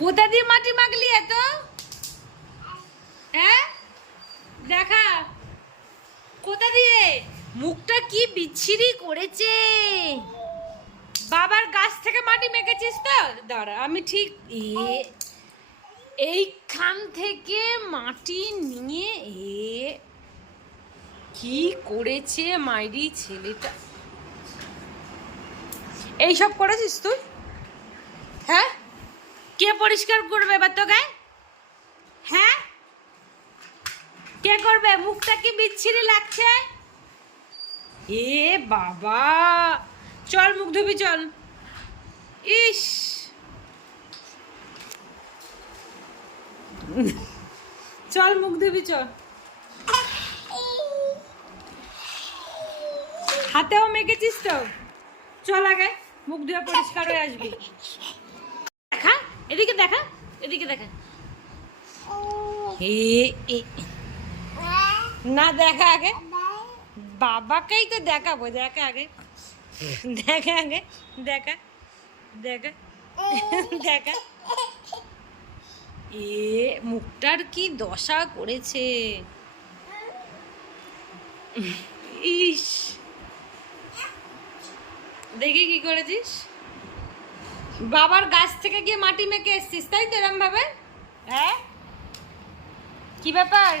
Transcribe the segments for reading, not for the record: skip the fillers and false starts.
কোথা দিয়ে মাটি মাখলি এত? হ্যাঁ দেখা কোথা দিয়ে? মুখটা কি বিচ্ছিরি করেছে। বাবার গাছ থেকে মাটি মেখেছিস তো? দাঁড়া আমি ঠিক এইখান থেকে মাটি নিয়ে কি করেছে মাইরি ছেলেটা। এইসব করেছিস তুই? হ্যাঁ, কে পরিষ্কার করবে এবার তোকে? হ্যাঁ, কে করবে? মুখটা কি বিচ্ছিরি লাগছে। এ বাবা, চল মুখ ধুবি চল। ইস, চল মুখ ধুবি চল। হাতেও মেখেছিস তো? চল আগে মুখ ধুয়ে পরিষ্কার হয়ে আসবি। দেখা, এদিকে দেখা, এদিকে দেখা। না দেখা আগে, বাবাকেই তো দেখাবো। দেখা আগে, দেখা আগে, দেখা দেখা দেখা। মুখটার কি দশা করেছে। ইস, দেখি কি করেছিস। বাবার গাছ থেকে গিয়ে মাটি মেখে এসছিস তাই তো এরম ভাবে? হ্যাঁ, কি ব্যাপার?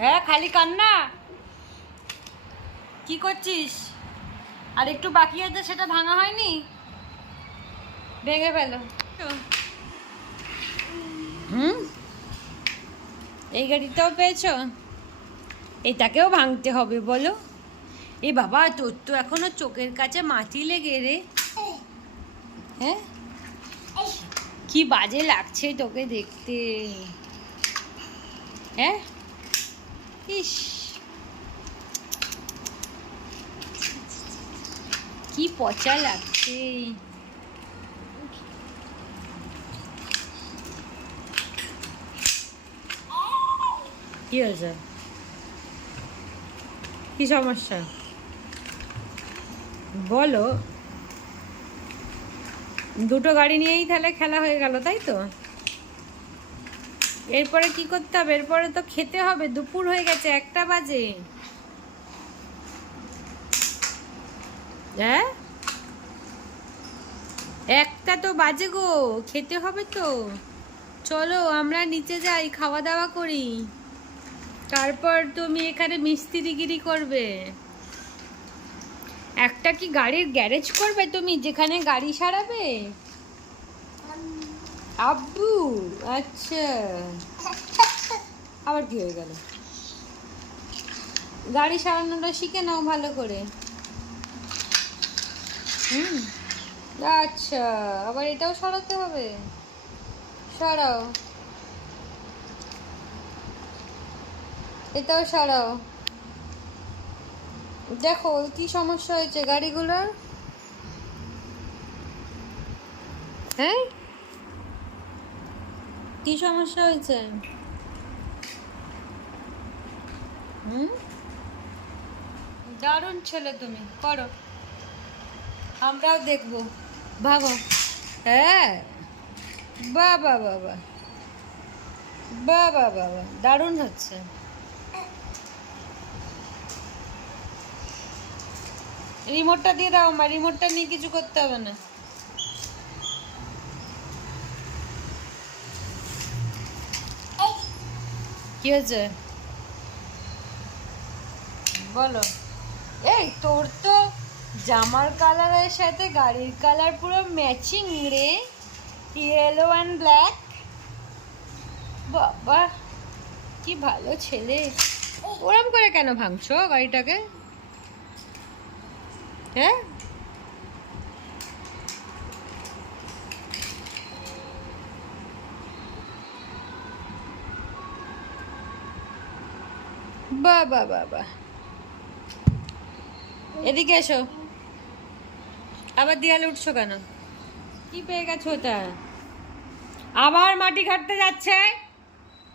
হ্যাঁ, খালি কান্না। কি করছিস? আর একটু বাকি আছে, সেটা ভাঙা হয়নি? ভেঙে ফেলো। এই গাড়িটাও পেয়েছো? এটাকেও ভাঙতে হবে বলো? এ বাবা, তোর তো এখনো চোখের কাছে মাটি লেগে রে। হ্যাঁ, কি বাজে লাগছে তোকে দেখতে। হ্যাঁ, ইস, কি পচা লাগছে। কি হয়েছে? কি সমস্যা বলো? দুটো গাড়ি নিয়েই তাহলে খেলা হয়ে গেল তাই তো? এরপরে কি করতে হবে? এরপরে তো খেতে হবে। দুপুর হয়ে গেছে, 1টা বাজে। হ্যাঁ, 1টা তো বাজে গো, খেতে হবে তো। চলো আমরা নিচে যাই, খাওয়া দাওয়া করি, তারপর তুমি এখানে মিস্ত্রিগিরি করবে। একটা কি গাড়ির গ্যারেজ করবে তুমি, যেখানে গাড়ি সারাবে? আব্বু, আচ্ছা, আবার কি হয়ে গেল? গাড়ি সারানোটা শিখে নাও ভালো করে। আচ্ছা, আবার এটাও সরাতে হবে? সরাও, এটাও সরাও। দেখো কি সমস্যা হয়েছে গাড়িগুলোর। হ্যাঁ, কি সমস্যা হয়েছে? দারুণ ছেলে তুমি, করো, আমরাও দেখবো। ভাগো। হ্যাঁ, বাবা বাবা, বাবা বাবা, দারুণ হচ্ছে। রিমোটটা দিয়ে দাও মা, রিমোটটা নিয়ে কিছু করতে হবে না। কি হয়েছে বলো? এই তোর তো জামার কালারের সাথে গাড়ির কালার পুরো ম্যাচিং রে, ইয়েলো অ্যান্ড ব্ল্যাক। বাবা, কি ভালো ছেলে। ওরম করে কেন ভাঙছো গাড়িটাকে? হ্যাঁ, বাবা বাবা, এদিকে এসো। আবার দেয়ালে উঠছো কেন? কি পেয়ে গেছো ওটা? আবার মাটি কাটতে যাচ্ছে,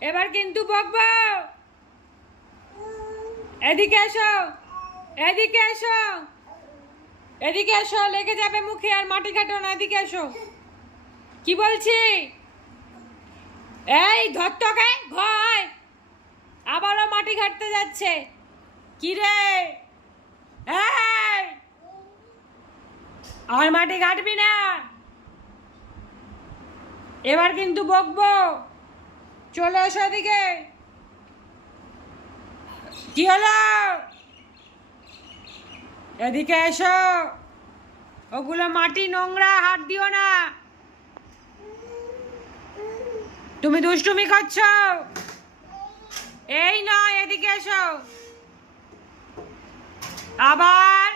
এবার কিন্তু বকবো। এদিকে এসো, এদিকে এসো, এদিকে এসো, লেগে যাবে মুখে। আর মাটি কাটো না, এদিকে এসো। কি বলছি? এই ধরতকে ভয়, আবারও মাটি ঘাটতে যাচ্ছে। কি রে? এই, আর মাটি ঘাটবি না, এবার কিন্তু বকবো। চলে এসো এদিকে। কি হলো? এদিকে এসো। ওগুলো মাটি নোংরা, হাত দিও না। তুমি দুষ্টুমি করছো। এই নয়, এদিকে এসো। আবার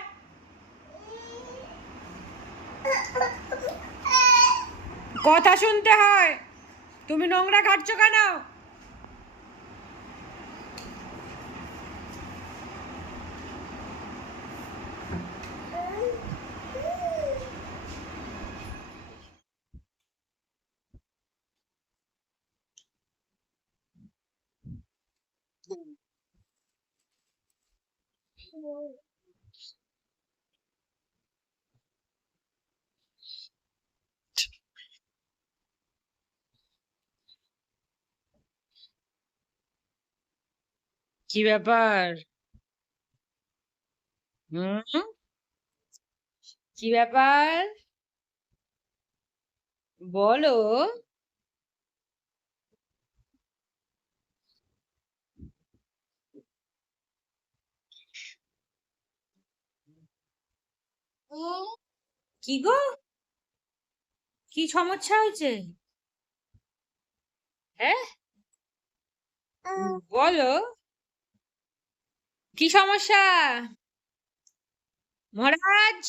কথা শুনতে হয়। তুমি নোংরা ঘাটছো কেন? কি ব্যাপার? হুম, কি ব্যাপার? বলো। কি গো? কি সমস্যা হয়েছে? হ্যাঁ, বলো। কি সমস্যা? মহারাজ,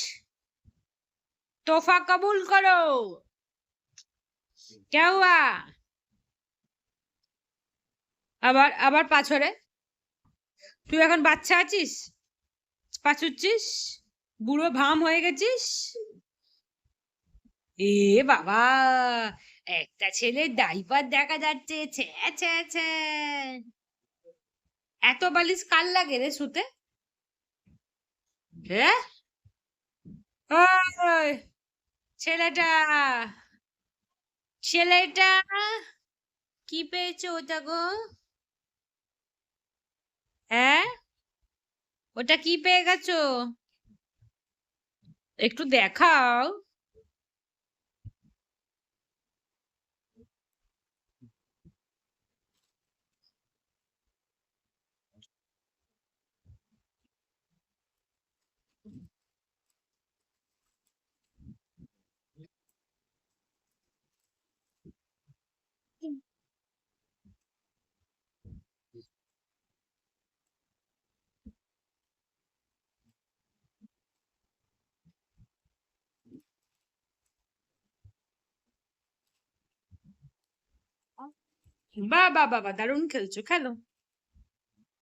তোফা কবুল করো। क्या हुआ? আবার আবার পাছরে? তুই এখন বাচ্চা আছিস? পাছুচ্ছিস? বুড়ো ভাম হয়ে গেছিস? এ বাবা, একটা ছেলে ডাইপার দেখা যাচ্ছে। ছ্যা ছ্যা ছ্যা। এত বালিশ কার লাগে রে শুতে? হ্যাঁ, ওই ছেলেটা, ছেলেটা কি পেয়েছো ওটা গো? হ্যাঁ, ওটা কি পেয়ে গেছো? একটু দেখাও। বাহ বাহ বাহ বাহ, দারুণ খেলছো, খেলো।